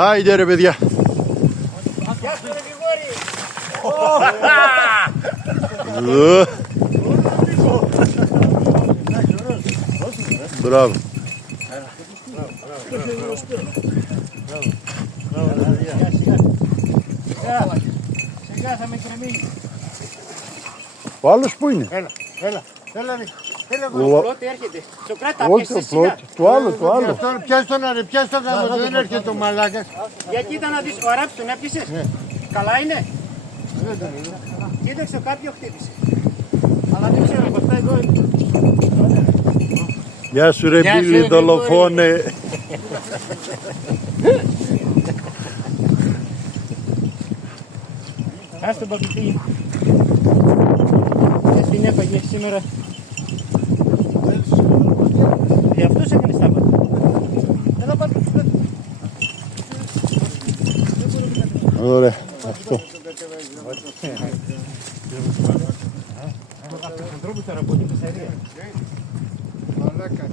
Άιντε ρε παιδιά. Γεια σου ρε Γρηγόρη. Μπράβο. Σιγά θα με κρεμίσει. Ο άλλος πού είναι? Έλα. Ο Πλώτη έρχεται. Το κράτα όχι πες το σιγά. πλώτη. Το άλλο. Πιάσ' τον ρε, πιάσ' τον κάτω, δεν έρχεται ο μαλάκας. Για κοίτα να δεις, ο Αράπης τον έπιασες. Καλά είναι. Κοίταξε, κάποιο χτύπησε. Αλλά δεν ξέρω, από αυτά εγώ. Γεια σου ρε Μπίλη δολοφόνε. Ας τον παπιτή. Δεν την έφαγε σήμερα. Αυτός έκανε στάματα. Έλα πάτε. Ωραία, αυτό. Ανθρώπους τώρα από την πισαρία. Μαλάκα.